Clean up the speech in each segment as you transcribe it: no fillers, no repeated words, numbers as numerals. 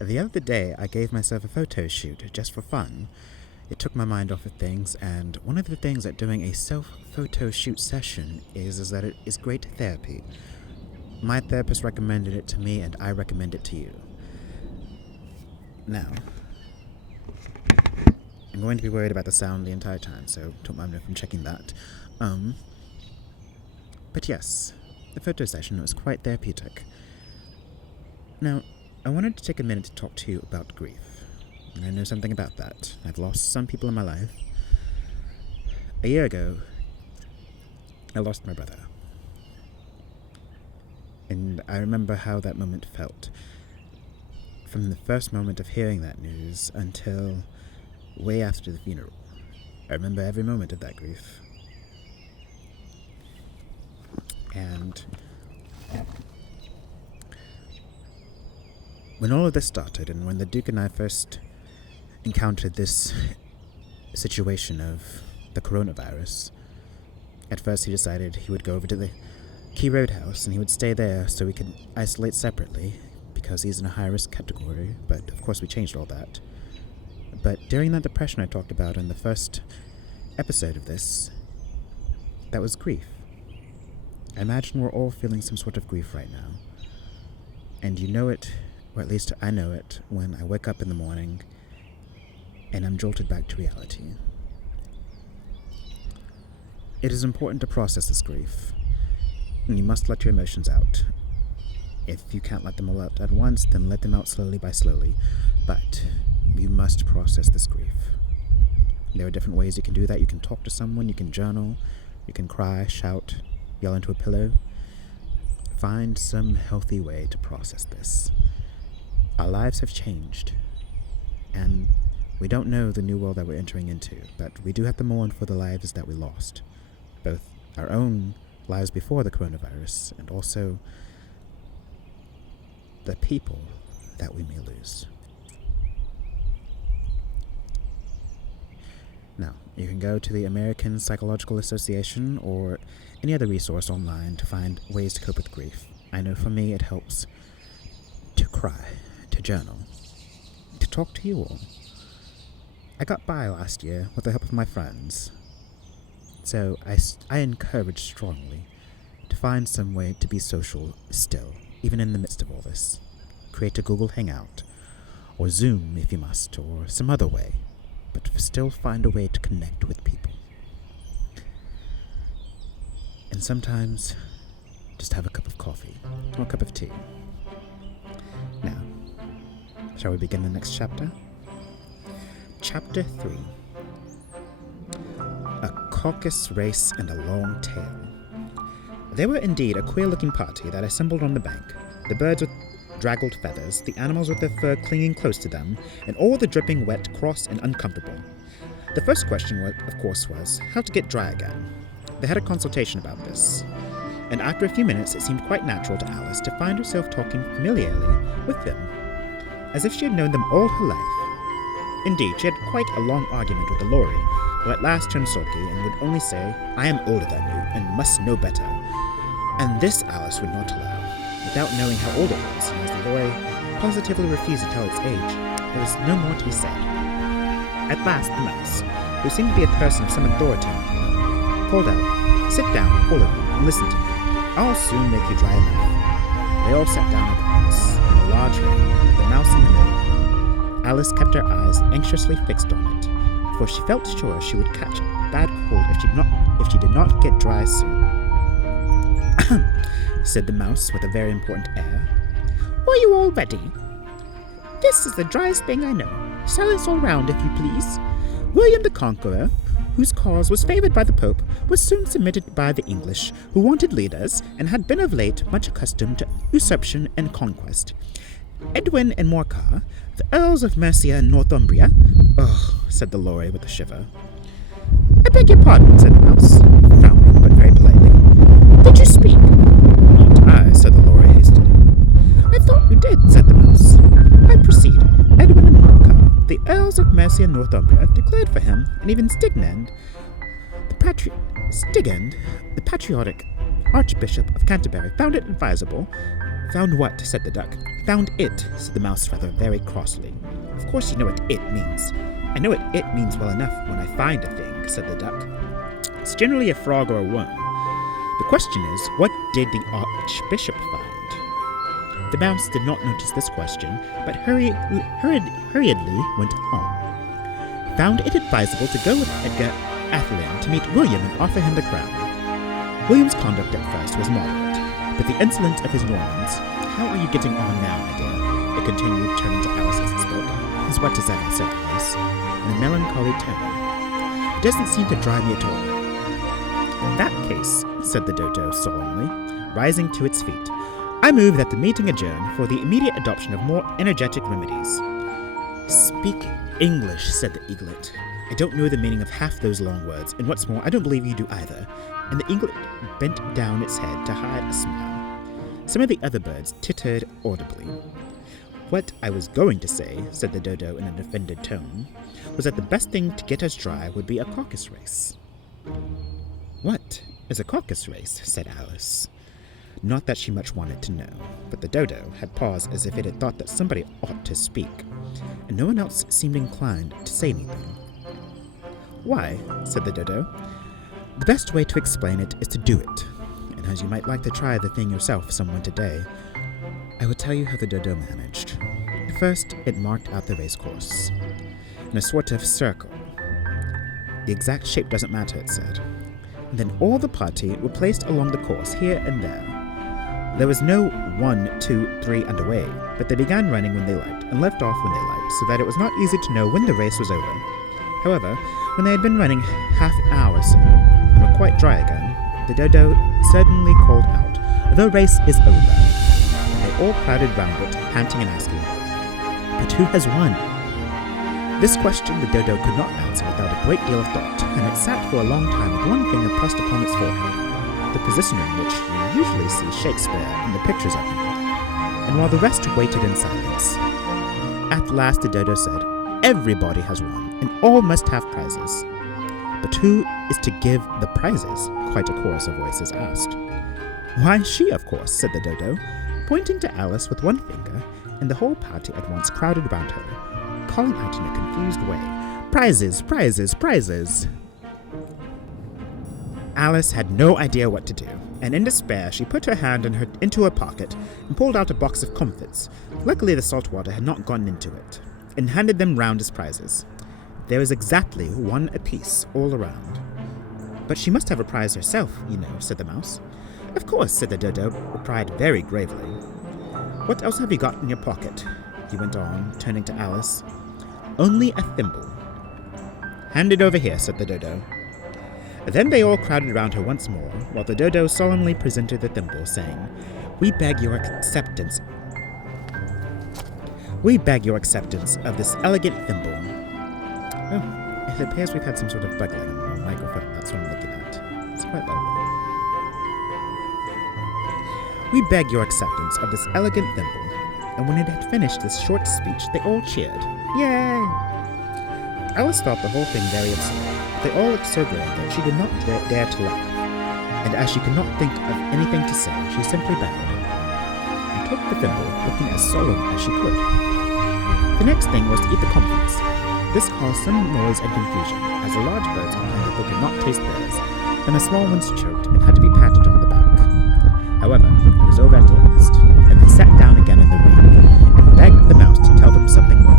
The other day, I gave myself a photo shoot just for fun. It took my mind off of things, and one of the things that doing a self-photo shoot session is that it is great therapy. My therapist recommended it to me, and I recommend it to you. Now, I'm going to be worried about the sound the entire time, so don't mind me if I'm checking that. But yes, the photo session was quite therapeutic. Now, I wanted to take a minute to talk to you about grief. And I know something about that. I've lost some people in my life. A year ago, I lost my brother. And I remember how that moment felt. From the first moment of hearing that news until way after the funeral. I remember every moment of that grief. And when all of this started, and when the Duke and I first encountered this situation of the coronavirus, at first he decided he would go over to the Key Roadhouse and he would stay there so we could isolate separately because he's in a high-risk category, but of course we changed all that. But during that depression I talked about in the first episode of this, that was grief. I imagine we're all feeling some sort of grief right now. And you know it, or at least I know it, when I wake up in the morning and I'm jolted back to reality. It is important to process this grief, and you must let your emotions out. If you can't let them all out at once, then let them out slowly by slowly, but you must process this grief. There are different ways you can do that. You can talk to someone, you can journal, you can cry, shout, yell into a pillow. Find some healthy way to process this. Our lives have changed, and we don't know the new world that we're entering into, but we do have to mourn for the lives that we lost, both our own lives before the coronavirus and also the people that we may lose. Now, you can go to the American Psychological Association or any other resource online to find ways to cope with grief. I know for me it helps to cry, to journal, to talk to you all. I got by last year with the help of my friends, so I encourage strongly to find some way to be social still, even in the midst of all this. Create a Google Hangout, or Zoom if you must, or some other way, but still find a way to connect with people. And sometimes, just have a cup of coffee, or a cup of tea. Now, shall we begin the next chapter? Chapter 3. A caucus race and a long tail. They were indeed a queer-looking party that assembled on the bank, the birds with draggled feathers, the animals with their fur clinging close to them, and all the dripping wet, cross, and uncomfortable. The first question, of course, was how to get dry again. They had a consultation about this, and after a few minutes it seemed quite natural to Alice to find herself talking familiarly with them, as if she had known them all her life. Indeed, she had quite a long argument with the Lorry, who at last turned sulky and would only say, "I am older than you, and must know better." And this Alice would not allow, without knowing how old it was, and as the Lorry positively refused to tell its age, there was no more to be said. At last, the Mouse, who seemed to be a person of some authority, called out, "Sit down, all of you, and listen to me. I'll soon make you dry enough." They all sat down at once, in a large ring, with the Mouse in the middle. Alice kept her eyes anxiously fixed on it, for she felt sure she would catch a bad cold if she did not get dry soon. "Ahem," said the Mouse with a very important air. "Are you all ready? This is the driest thing I know. Silence all round, if you please." William the Conqueror, whose cause was favoured by the Pope, was soon submitted by the English, who wanted leaders, and had been of late much accustomed to usurpation and conquest. Edwin and Morcar, the Earls of Mercia and Northumbria. "Ugh," said the Lorry with a shiver. "I beg your pardon," said the Mouse, frowning, but very politely. "Did you speak?" "Not I," said the Lorry hastily. "I thought you did," said the Mouse. "I proceed. Edwin and Morcar, the Earls of Mercia and Northumbria, declared for him, and even Stigand, the patriotic Archbishop of Canterbury, found it advisable Found what? Said the duck. Found it, said the mouse rather very crossly. Of course you know what it means. I know what it means well enough when I find a thing, said the duck. It's generally a frog or a worm. The question is, what did the archbishop find? The mouse did not notice this question, but hurriedly went on. Found it advisable to go with Edgar Atheling to meet William and offer him the crown. William's conduct at first was moderate, but the insolence of his Normans— How are you getting on now, my dear? It continued, turning to Alice as he spoke. As what as ever, said Alice, in a melancholy tone. It doesn't seem to drive me at all. In that case, said the dodo solemnly, rising to its feet, I move that the meeting adjourn for the immediate adoption of more energetic remedies. Speak English, said the eaglet. I don't know the meaning of half those long words, and what's more, I don't believe you do either. And the eaglet bent down its head to hide a smile. Some of the other birds tittered audibly. What I was going to say, said the dodo in an offended tone, was that the best thing to get us dry would be a caucus race. What is a caucus race? Said Alice. Not that she much wanted to know, but the dodo had paused as if it had thought that somebody ought to speak, and no one else seemed inclined to say anything. Why, said the dodo, the best way to explain it is to do it, and as you might like to try the thing yourself some winter day, I will tell you how the dodo managed. First, it marked out the race course in a sort of circle. The exact shape doesn't matter, it said. And then all the party were placed along the course here and there. There was no 1, 2, 3 underway, but they began running when they liked and left off when they liked, so that it was not easy to know when the race was over. However, when they had been running half an hour or so, and were quite dry again, the dodo suddenly called out, "The race is over." And they all crowded round it, panting and asking, "But who has won?" This question the dodo could not answer without a great deal of thought, and it sat for a long time with one finger pressed upon its forehead, the position in which you usually see Shakespeare in the pictures of him, and while the rest waited in silence. At last the dodo said, "Everybody has won, and all must have prizes." "But who is to give the prizes?" quite a chorus of voices asked. "Why, she, of course," said the dodo, pointing to Alice with one finger, and the whole party at once crowded round her, calling out in a confused way, "Prizes, prizes, prizes!" Alice had no idea what to do, and in despair she put her hand into her pocket and pulled out a box of comfits. Luckily the salt water had not gotten into it, and handed them round as prizes. There was exactly one apiece all around. "But she must have a prize herself, you know," said the mouse. "Of course," said the dodo, replied very gravely. "What else have you got in your pocket?" he went on, turning to Alice. "Only a thimble." "Hand it over here," said the dodo. Then they all crowded round her once more, while the dodo solemnly presented the thimble, saying, We beg your acceptance of this elegant thimble." Oh, it appears we've had some sort of bugging on the microphone. That's what I'm looking at. It's quite lovely. "We beg your acceptance of this elegant thimble." And when it had finished this short speech, they all cheered. Yay! Alice thought the whole thing very absurd. They all looked so grave that she did not dare to laugh, and as she could not think of anything to say, she simply bowed, and took the thimble, looking as solemn as she could. The next thing was to eat the comfits. This caused some noise and confusion, as the large birds complained that they could not taste theirs, and the small ones choked and had to be patted on the back. However, it was over at last, and they sat down again in the ring, and begged the mouse to tell them something more.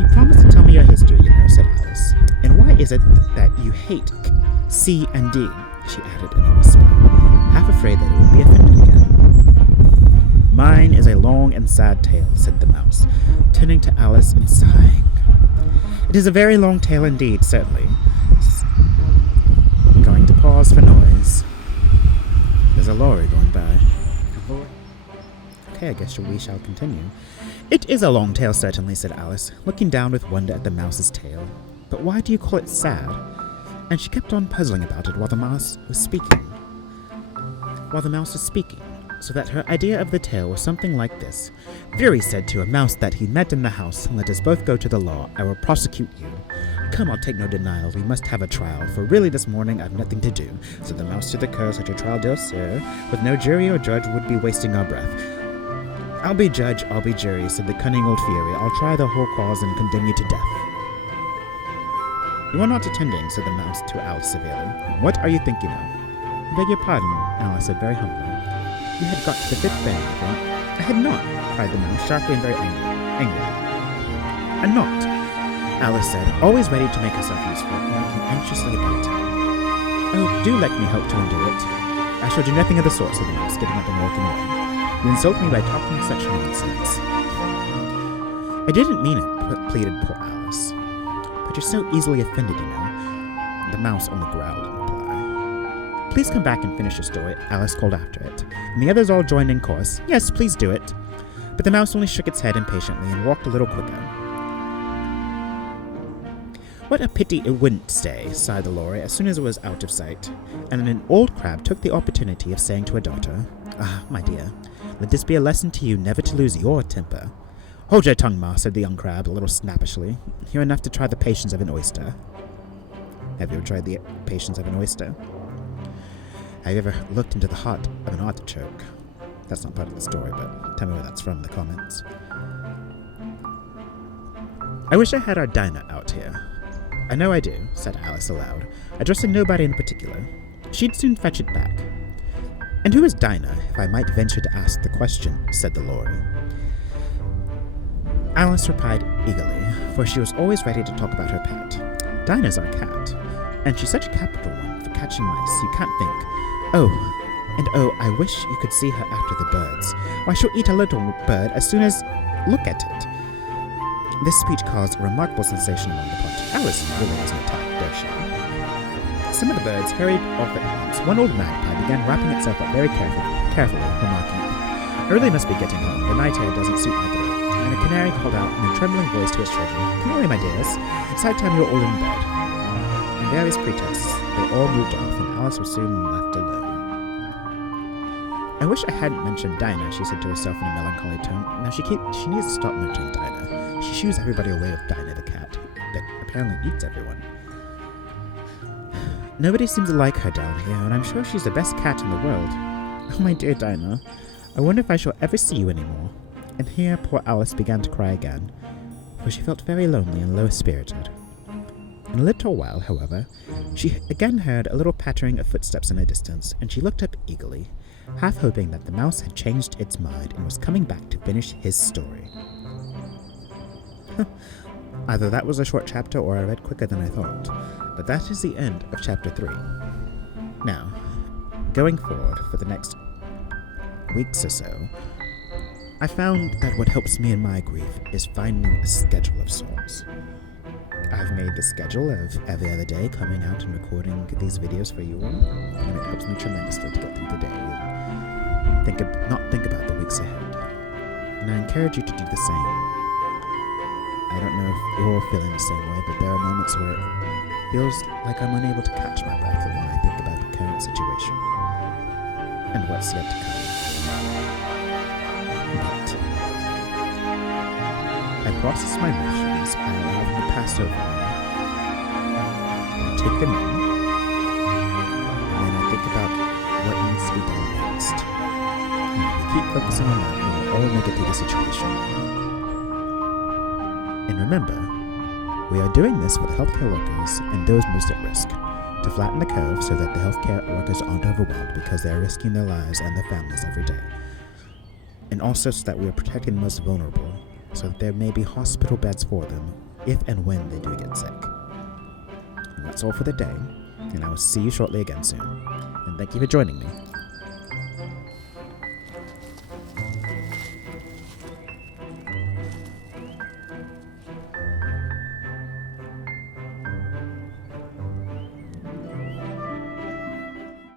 "You promised to tell me your history, you know," said Alice. "And why is it that you hate C and D?" she added in a whisper, half afraid that it would be offended again. "Mine is a long and sad tale," said the mouse, turning to Alice and sighing. "It is a very long tale indeed, certainly." I'm going to pause for noise. There's a lorry going by. Okay, I guess we shall continue. "It is a long tale, certainly," said Alice, looking down with wonder at the mouse's tail. "But why do you call it sad?" And she kept on puzzling about it while the mouse was speaking. so that her idea of the tale was something like this. Fury said to a mouse that he met in the house, "Let us both go to the law. I will prosecute you." "Come, I'll take no denial. We must have a trial, for really this morning I've nothing to do," said the mouse to the cur. "Such a trial, dear sir, with no jury or judge would be wasting our breath." "I'll be judge, I'll be jury," said the cunning old Fury. "I'll try the whole cause and condemn you to death." "You are not attending," said the mouse to Alice severely. "What are you thinking of?" "I beg your pardon," Alice said very humbly. "You had got to the fifth bend, I think." "I had not," cried the mouse, sharply and very angry. "And not," Alice said, always ready to make herself useful, and looking anxiously about her. "Oh, do let me help to undo it." "I shall do nothing of the sort," said the mouse, getting up and walking away. "You insult me by talking such nonsense." "I didn't mean it," pleaded poor Alice. "But you're so easily offended, you know." The mouse only growled in reply. "Please come back and finish your story," Alice called after it, and the others all joined in chorus. "Yes, please do it." But the mouse only shook its head impatiently and walked a little quicker. "What a pity it wouldn't stay," sighed the lorry as soon as it was out of sight, and an old crab took the opportunity of saying to her daughter, "Ah, my dear, let this be a lesson to you never to lose your temper." "Hold your tongue, ma," said the young crab, a little snappishly. "You're enough to try the patience of an oyster." Have you ever tried the patience of an oyster? Have you ever looked into the heart of an artichoke? That's not part of the story, but tell me where that's from in the comments. "I wish I had our Dinah out here." "I know I do," said Alice aloud, addressing nobody in particular. She'd soon fetch it back. "And who is Dinah, if I might venture to ask the question?" said the lorry. Alice replied eagerly, for she was always ready to talk about her pet. "Dinah's our cat, and she's such a capital one for catching mice, you can't think. Oh, I wish you could see her after the birds. Why, she'll eat a little bird as soon as look at it." This speech caused a remarkable sensation among the party. Alice really wasn't attacked, does she? Some of the birds hurried off at once. One old magpie began wrapping itself up very carefully, remarking, "I really must be getting home. The night air doesn't suit my throat." And a canary called out in a trembling voice to its children, "Come away, my dears. It's high time you're all in bed." On various pretexts, they all moved off, and Alice was soon left alone. "I wish I hadn't mentioned Dinah," she said to herself in a melancholy tone. "Now she needs to stop mentioning Dinah. She shoos everybody away with Dinah the cat, that apparently eats everyone. Nobody seems to like her down here, and I'm sure she's the best cat in the world. Oh, my dear Dinah, I wonder if I shall ever see you anymore." And here poor Alice began to cry again, for she felt very lonely and low-spirited. In a little while, however, she again heard a little pattering of footsteps in the distance, and she looked up eagerly, half hoping that the mouse had changed its mind and was coming back to finish his story. Either that was a short chapter or I read quicker than I thought, but that is the end of chapter 3. Now, going forward for the next weeks or so, I found that what helps me in my grief is finding a schedule of sorts. I've made the schedule of every other day coming out and recording these videos for you all, and it helps me tremendously to get through the day and not think about the weeks ahead. And I encourage you to do the same. I don't know if you're all feeling the same way, but there are moments where it feels like I'm unable to catch my breath when I think about the current situation and what's yet to come. But I process my emotions, I allow them to pass over me, I take them in, and then I think about what needs to be done next. And if we keep focusing on that, we will all make it through the situation. And remember, we are doing this for the healthcare workers and those most at risk, to flatten the curve so that the healthcare workers aren't overwhelmed because they are risking their lives and their families every day. And also so that we are protecting the most vulnerable, so that there may be hospital beds for them if and when they do get sick. And that's all for the day, and I will see you shortly again soon. And thank you for joining me.